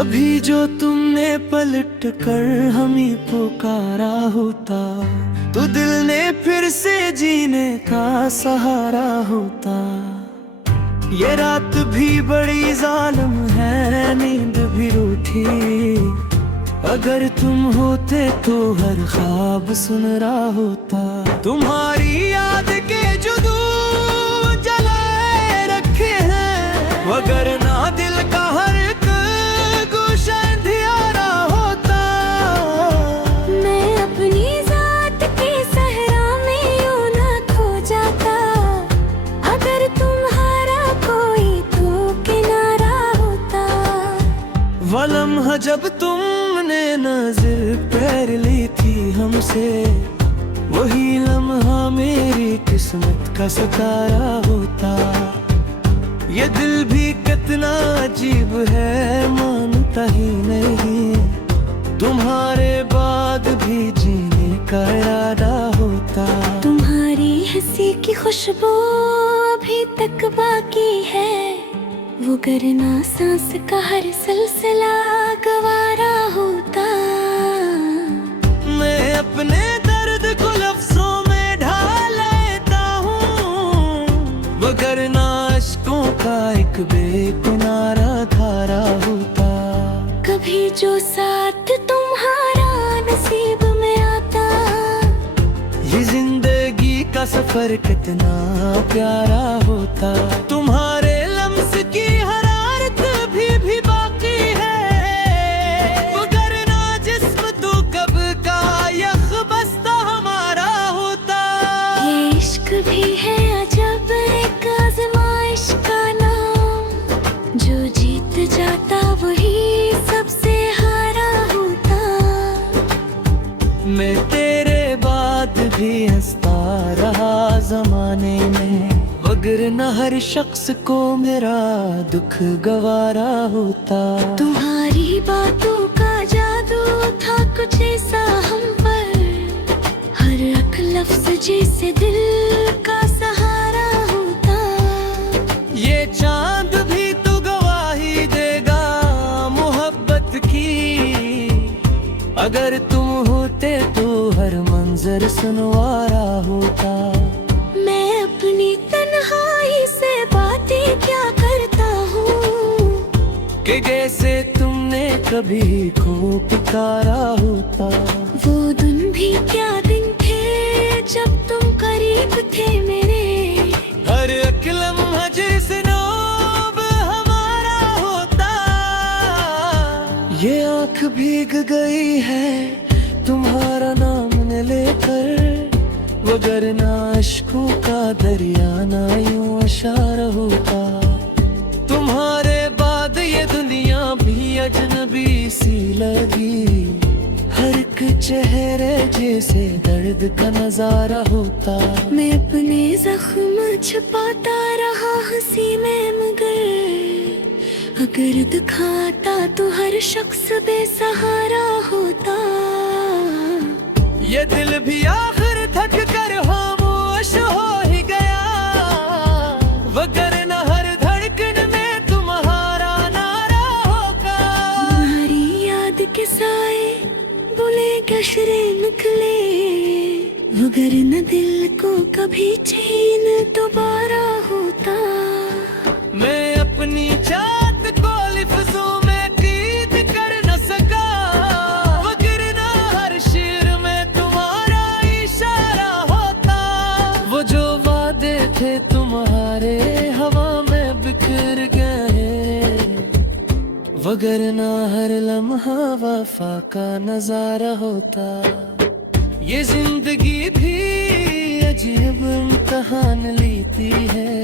कभी जो तुमने पलट कर हमें पुकारा होता, तो दिल ने फिर से जीने का सहारा होता। ये रात भी बड़ी जालिम है, नींद भी रूठी। अगर तुम होते तो हर ख्वाब सुन रहा होता। तुम्हारी याद के जुनू जलाए रखे हैं, मगर ना दिल का हर एक गोशा अंधियारा होता। मैं अपनी जात के सहरा में यूं ना खो जाता। अगर तुम्हारा कोई तो किनारा होता। वो लम्हा जब तुमने नजर पैर ली थी हमसे, वही लम्हा मेरी किस्मत का सितारा होता। ये दिल भी कितना अजीब है, मानता ही नहीं। तुम्हारे बाद भी जीने का इरादा होता। तुम्हारी हंसी की खुशबू अभी तक बाकी है, वो करना सांस का हर सिलसिला गवारा होता। मैं अपने दर्द को लफ्जों में ढाल लेता हूँ, मगर ना अश्कों का एक बेकिनारा धारा होता। कभी जो साथ तुम्हारा नसीब में आता, ये जिंदगी का सफर कितना प्यारा होता। तुम्हारे लम्स की हरारत भी बाकी है, मगर ना जिस्म तो कब का यख बस्ता हमारा होता। ये इश्क भी है अजब एक आज़माइश का नाम, जो जीत जाता वही सबसे हारा होता। मैं तेरे बाद भी हंसता रहा जमाने में, मगर न हर शख्स को मेरा दुख गवारा होता। तुम्हारी बातों का जादू था कुछ ऐसा हम पर, हर एक लफ्ज जैसे दिल का सहारा होता। ये चांद भी तो गवाही देगा मोहब्बत की, अगर तुम होते तो हर मंजर सुनवारा होता। मैं अपनी तन्हाई से बातें क्या करता हूँ, कि जैसे तुमने कभी खो पुकारा होता। वो दिन भी क्या दिन थे जब तुम करीब थे मेरे। हर एक लम्हा जैसे नौब हमारा होता। ये आँख भीग गई है तुम्हारा नाम न लेकर, वगरना अश्कों का दरिया ना यूं अशार होता। तुम्हारे बाद ये दुनिया भी अजनबी सी लगी, हर एक चेहरे जैसे दर्द का नजारा होता। मैं अपने जख्म छुपाता रहा हंसी में, मगर अगर दिखाता तो हर शख्स बेसहारा होता। ये दिल भी आखिर थक कर खामोश हो ही गया, वगरना हर धड़कन में तुम्हारा नारा होगा। तुम्हारी याद के साए बुले गशरे निकले, वगरना दिल को कभी चैन दोबारा होता। मैं अपनी चाहत को लिफ्ज़ों में कैद कर न सका, वगरना हर शेर में तुम्हारा इशारा होता। वो जो वादे थे तुम्हारे हवा में बिखर गए, वगरना हर लम्हा वफा का नजारा होता। ये जिंदगी भी अजीब इम्तिहान लेती है,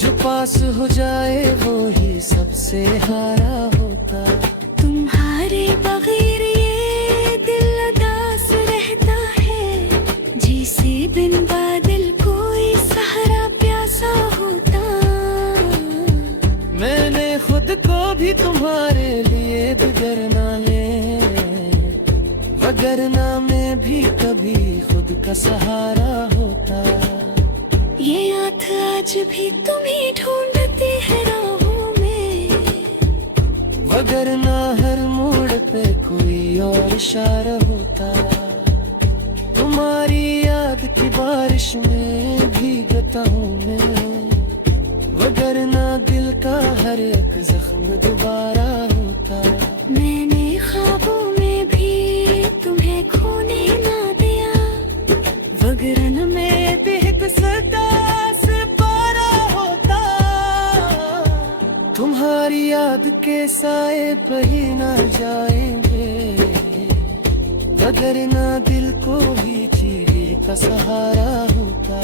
जो पास हो जाए वो ही सबसे हारा होता। तुम्हारे बगैर ये दिल उदास रहता है, जैसे बिन बादल कोई सहारा प्यासा होता। मैंने खुद को भी तुम्हारे लिए बिगड़ना ले, वगरना मैं भी कभी खुद का सहारा होता। ये आँख आज भी तुम्हें ढूंढती है राहों में, वगरना हर मोड़ पे कोई और इशारा होता। तुम्हारी याद की बारिश में भीगता हूँ मैं, वगरना दिल का हर एक जख्म दोबारा होता। मैंने ख्वाबों में भी तुम्हें खोने ना दिया, वगरना मैं बेहद सदा से पारा होता। तुम्हारी याद के साए बही ना जाएंगे, वगरना दिल को भी चीरी का सहारा होता।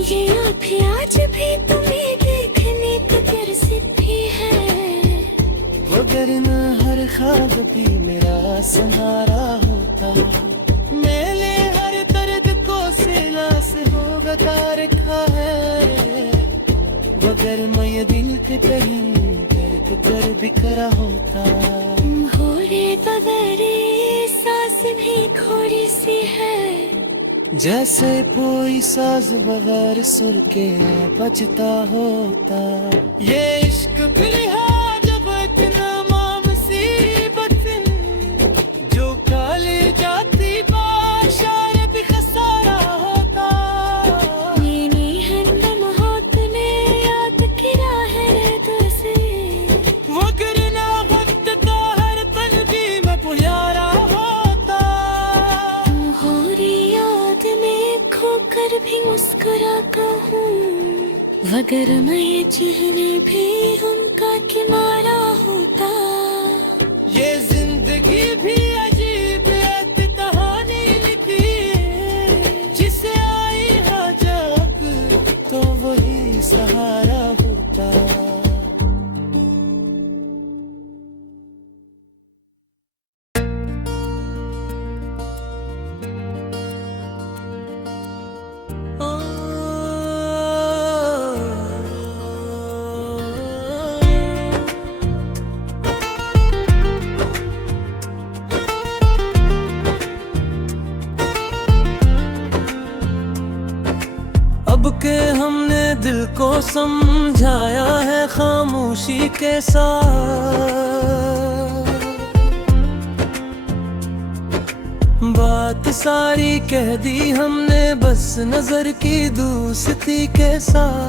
ये आँखें आज भी तुम्हें देखने को तरसती है, वगरना हर ख्वाब भी मेरा सहारा होता। मैंने हर दर्द को सिला से होगा रखा है, वगरना ये दिल के कहीं दर्द कर बिखरा होता। हो रे बगैर सांस भी थोड़ी सी है, जैसे कोई साज बगैर सुर के बजता होता। ये इश्क भी है जब इतना मुसीबत, जो काले जाती बाशार भी खसारा होता। मेरी हरदम होत ने याद किया है तुझसे, वगरना वक्त का हर पल भी मैं पुजारा होता। हो रे याद में खोकर भी मुस्कुरा कहूँ, वगरना ये चेहरे भी उनका किनारा होता। ये जिंदगी भी अजीब एक कहानी लिखी, जिसे आई है जब तो वही सहारा होता। अब के हमने दिल को समझाया है खामोशी के साथ, बात सारी कह दी हमने बस नजर की दोस्ती के साथ।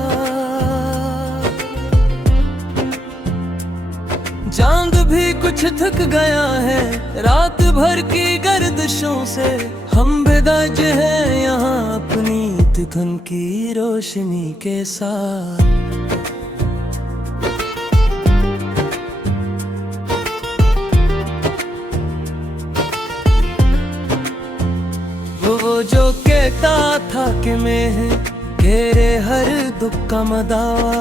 चांद भी कुछ थक गया है रात भर की गर्दिशों से, हम बेदाज हैं यहाँ अपनी धुन की रोशनी के साथ। वो जो कहता था कि मैं है घेरे हर दुख का मदावा,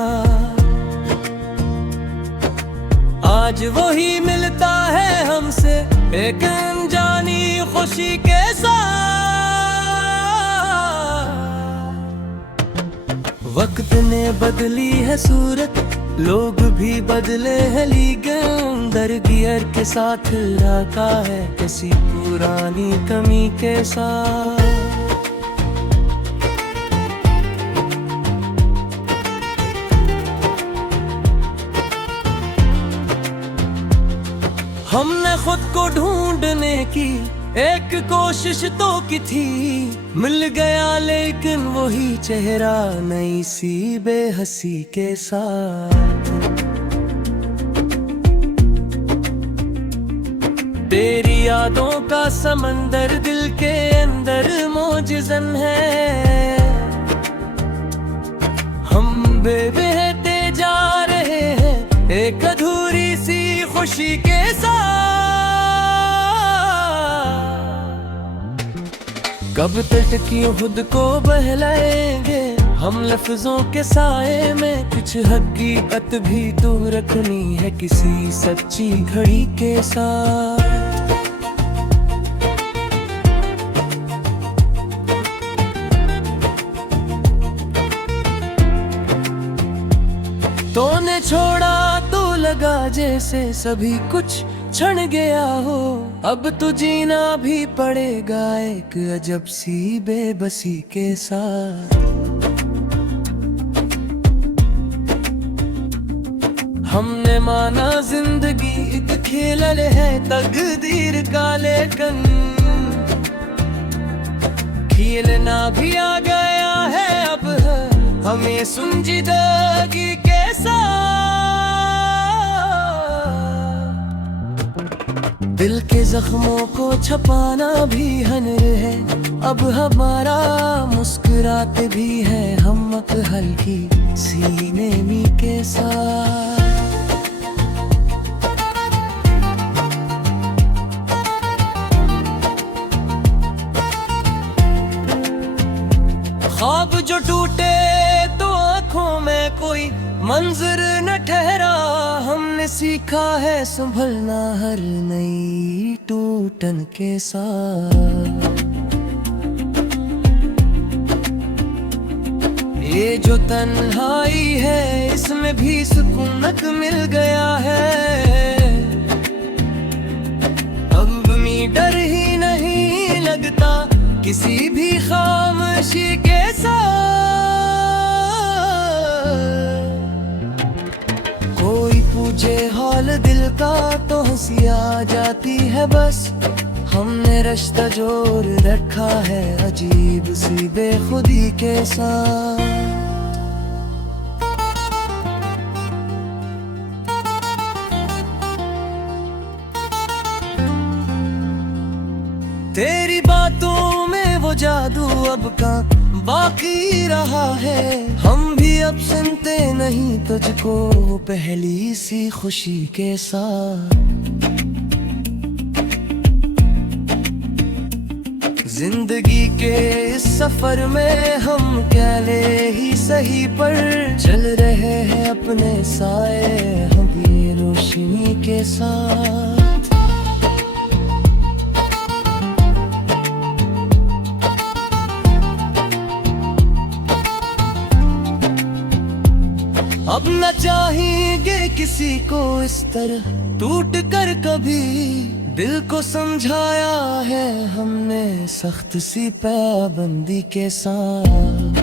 आज वही मिलता है हमसे एक अनजानी खुशी के साथ। वक्त ने बदली है सूरत, लोग भी बदले हैं, लीगन दर गियर के साथ रखा है किसी पुरानी कमी के साथ। हमने खुद को ढूंढने की एक कोशिश तो की थी, मिल गया लेकिन वही चेहरा नई सी बेहसी के साथ। तेरी यादों का समंदर दिल के अंदर मौजज़न है, हम बहते जा रहे हैं एक अधूरी सी खुशी के साथ। कब तक क्यों खुद को बहलाएंगे हम लफ्जों के साए में, कुछ हकीकत भी तो रखनी है किसी सच्ची घड़ी के साथ। तूने छोड़ा तो लगा जैसे सभी कुछ क्षण गया हो, अब तो जीना भी पड़ेगा एक अजब सी बेबसी के साथ। हमने माना जिंदगी एक खेलल है तकदीर का, लेकिन खेलना भी आ गया है अब है हमें संजीदगी के साथ। दिल के जख्मों को छपाना भी हनर है अब हमारा, मुस्कुराते भी हैं हम हल्की सीने मी के साथ। ख्वाब जो टूटे तो आंखों में कोई मंजर न ठहरा, हमने सीखा है संभलना हर नई टूटन के साथ। ये जो तन्हाई है इसमें भी सुकूनत मिल गया है, अब भी डर ही नहीं लगता किसी भी खामोशी के साथ। कोई पूछे हाल दिल का तो हंसी आ जाती है बस, हमने रिश्ता जोड़ रखा है अजीब सी बेखुदी के साथ। तेरी बातों में वो जादू अब का बाकी रहा है, हम भी अब सुनते नहीं तुझको पहली सी खुशी के साथ। जिंदगी के इस सफर में हम अकेले ही सही पर चल रहे हैं अपने साए हम भी रोशनी के साथ। अब न चाहेंगे किसी को इस तरह टूट कर कभी, दिल को समझाया है हमने सख्त सी पाबंदी के साथ।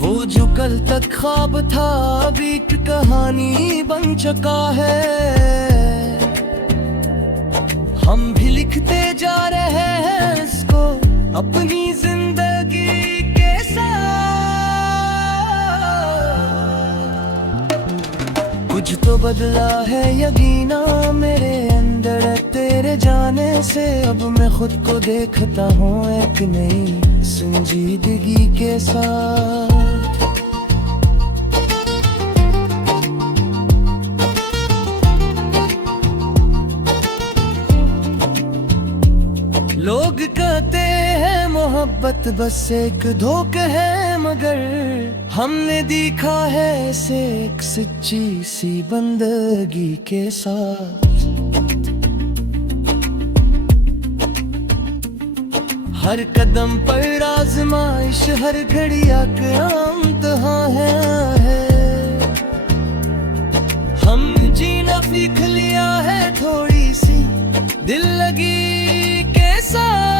वो जो कल तक ख्वाब था अभी एक कहानी बन चुका है, हम भी लिखते जा रहे हैं इसको अपनी जिंदगी के साथ। कुछ तो बदला है यकीना मेरे अंदर तेरे जाने से, अब मैं खुद को देखता हूँ एक नई संजीदगी के साथ। लोग कहते हैं मोहब्बत बस एक धोखा है, मगर हमने देखा है इसे एक सच्ची सी बंदगी के साथ। हर कदम पर आजमाइश हर घड़ी का इम्तिहान है, हम जीना सीख लिया है थोड़ी सी दिल लगी के साथ।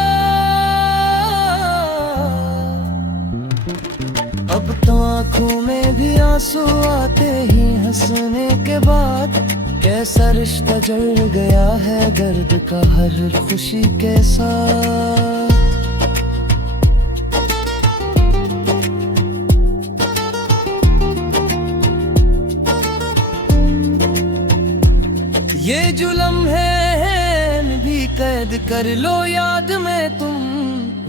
अब तो आंखों में भी आंसू आते ही हंसने के बाद, कैसा रिश्ता जल गया है दर्द का हर खुशी के साथ। ये जो लम्हे हैं भी कैद कर लो याद में तुम,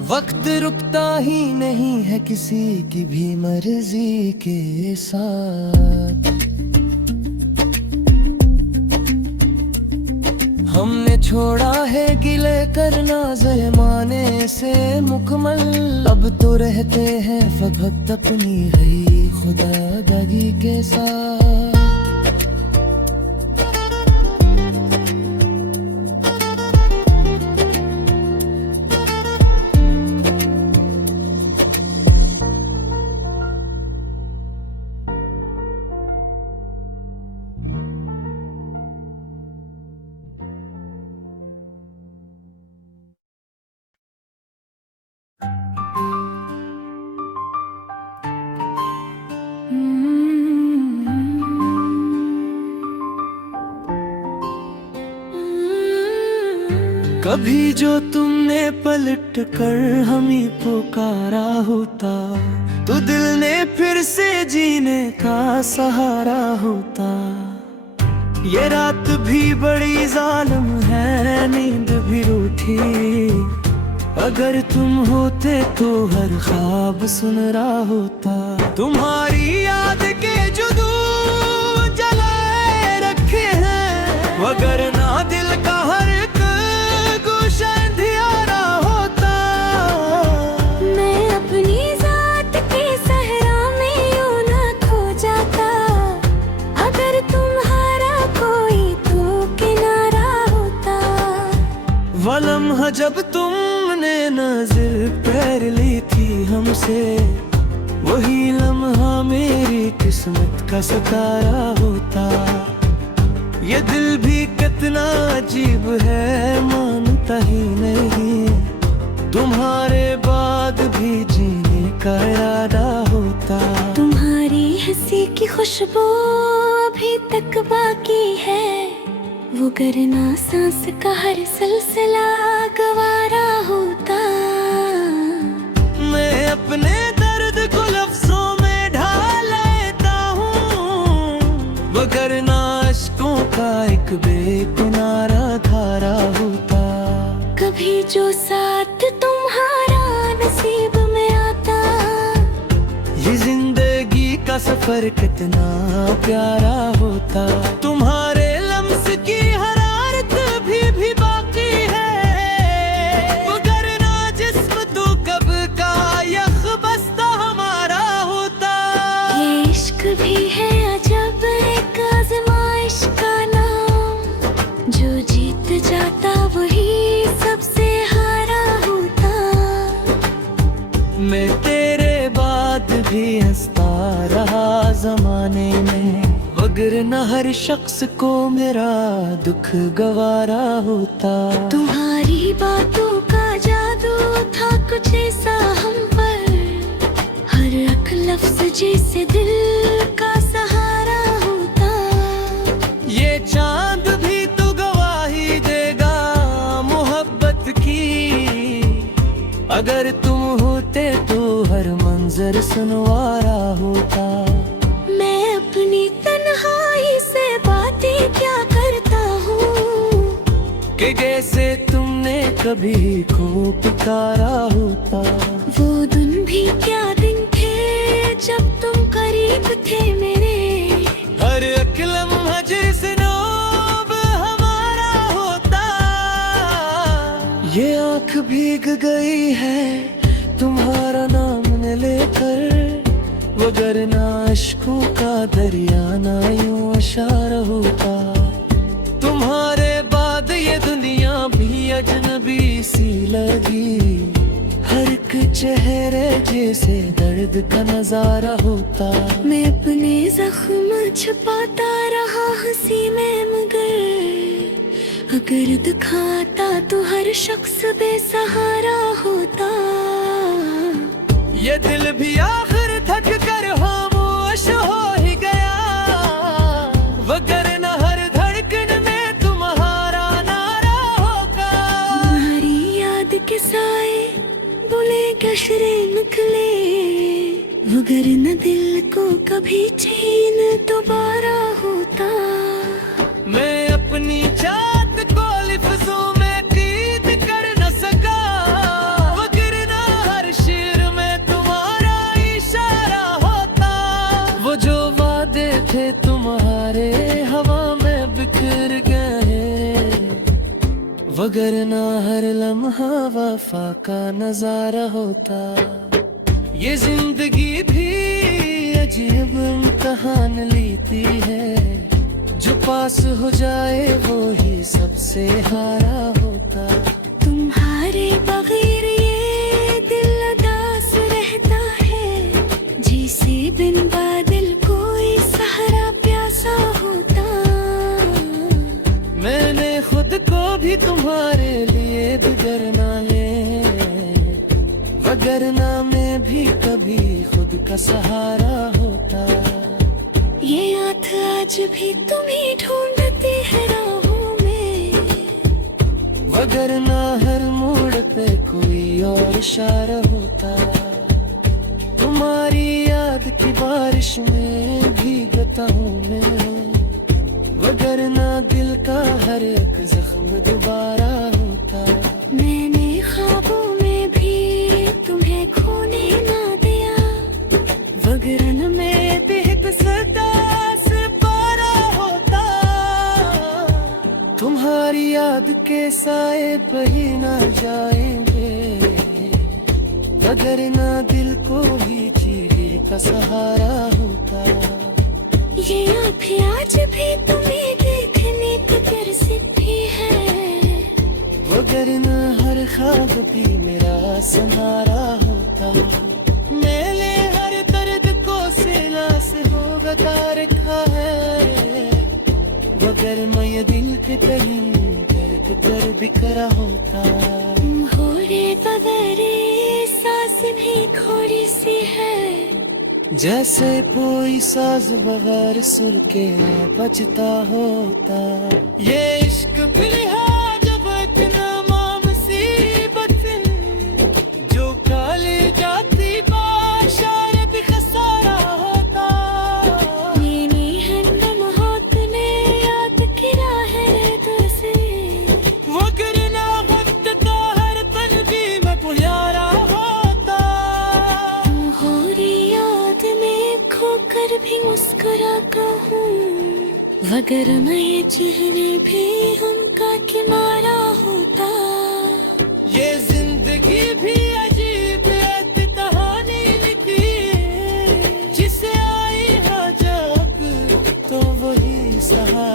वक्त रुकता ही नहीं है किसी की भी मर्जी के साथ। हमने छोड़ा है गिले करना ज़माने से मुकम्मल, अब तो रहते हैं फकत अपनी है खुदागी के साथ। कभी जो तुमने पलट कर हमें पुकारा होता, तो दिल ने फिर से जीने का सहारा होता। ये रात भी बड़ी जालिम है, नींद भी रूठी, अगर तुम होते तो हर ख्वाब सुन रहा होता। तुम्हारी याद के जुदू जलाए रखे हैं, मगर ना दिल का हर एक गोशा अंधियारा होता। मैं अपनी जात के सहरा में यूं ना खो जाता, अगर तुम्हारा कोई तो किनारा होता। वो लम्हा जब तुमने नजर पैर ली थी हमसे, वही लम्हा मेरी किस्मत का सितारा होता। ये दिल भी कितना अजीब है, मानता ही नहीं, तुम्हारे बाद भी जीने का इरादा होता। तुम्हारी हंसी की खुशबू अभी तक बाकी है, वो करना सांस का हर सिलसिला गवारा होता। मैं अपने दर्द को लफ्जों में ढाल लेता हूँ, मगर ना अश्कों का एक बेकिनारा धारा होता। कभी जो साथ तुम्हारा नसीब में आता, ये जिंदगी का सफर कितना प्यारा होता। तुम्हारे लम्स की हरारत भी बाकी है, मगर ना जिस्म तो कब का यख बस्ता हमारा होता। ये इश्क भी है अजब एक आज़माइश का नाम, जो जीत जाता वही सबसे हारा होता। मैं तेरे बाद भी हंसता रहा जमाने में, मगर न हर शख्स को मेरा दुख गवारा होता। तुम्हारी बातों का जादू था कुछ ऐसा हम पर, हर एक लफ्ज जैसे दिल का सहारा होता। ये चांद भी तो गवाही देगा मोहब्बत की, अगर तुम होते तो हर मंजर सुनवारा होता। मैं अपनी तन्हाई से बातें क्या करता हूँ, कि जैसे तुमने कभी को पुकारा होता। वो दिन भी क्या दिन थे जब तुम करीब थे मेरे, हर एक लम्हा जैसे नौब हमारा होता। ये आँख भीग गई है तुम्हारा नाम न लेकर, वगरना अश्कों का दरिया ना यूं अशार होता। तुम्हारे बाद ये दुनिया भी अजनबी सी लगी, हर एक चेहरे जैसे दर्द का नजारा होता। मैं अपने जख्म छुपाता रहा हंसी में, मगर अगर दिखाता तो हर शख्स बेसहारा होता। ये दिल भी आखिर थक कर खामोश हो ही गया, वगरना हर धड़कन में तुम्हारा नारा होगा। तुम्हारी याद के साए बुले गशरे निकले, वगरना दिल को कभी चैन दोबारा होता। मैं अपनी जात को लिफ्ज़ों में क़ैद कर न सका, वगरना हर शेर में तुम्हारा इशारा होता। वो जो वादे थे तुम्हारे हवा में बिखर गए, वगरना हर लम्हा वफा का नजारा होता। ये जिंदगी भी अजीब इम्तिहान लेती है, जो पास हो जाए वो ही सबसे हारा होता। तुम्हारे बगैर ये दिल उदास रहता है, जैसे बिन बादल कोई सहारा प्यासा होता। मैंने खुद को भी तुम्हारे लिए गुजरना है, वगरना मैं भी कभी खुद का सहारा होता। ये आँख आज भी तुम्हें ढूंढती है राहों में, वगरना हर मोड़ पे कोई और इशारा होता। तुम्हारी याद की बारिश में भीगता हूँ मैं, वगरना दिल का हर एक जख्म दोबारा होता। मैंने ख्वाबों में भी तुम्हें खोने ना दिया, वगरना में बेहद सदा से पारा होता। तुम्हारी याद के साए बही ना जाएंगे, वगरना दिल को ही चीड़ी का सहारा होता। ये आँखें आज भी तुम्हें देखने को तरसती है, वगरना हर ख्वाब भी मेरा सहारा होता। मैंने हर दर्द को सिला से हो बता रखा है, वगरना ये दिल के कहीं दर्द कर बिखरा होता। तुम हो रे बगैर सांस भी थोड़ी सी है, जैसे कोई साज बगैर सुर के बजता होता। ये इश्क भी है जब इतना मुसीबत, जो काले जाती बाशार भी खसारा होता। मेरी हरदम होत ने याद किया है तुझसे, वगरना वक्त का हर पल भी मैं प्यारा होता। तुम हो रे याद में खोकर भी मुस्कुराता हूँ, वगरना ये चेहरे भी उनका किनारा होता। ये जिंदगी भी अजीब कहानी लिखी, जिसे आई है जब तो वही सहारा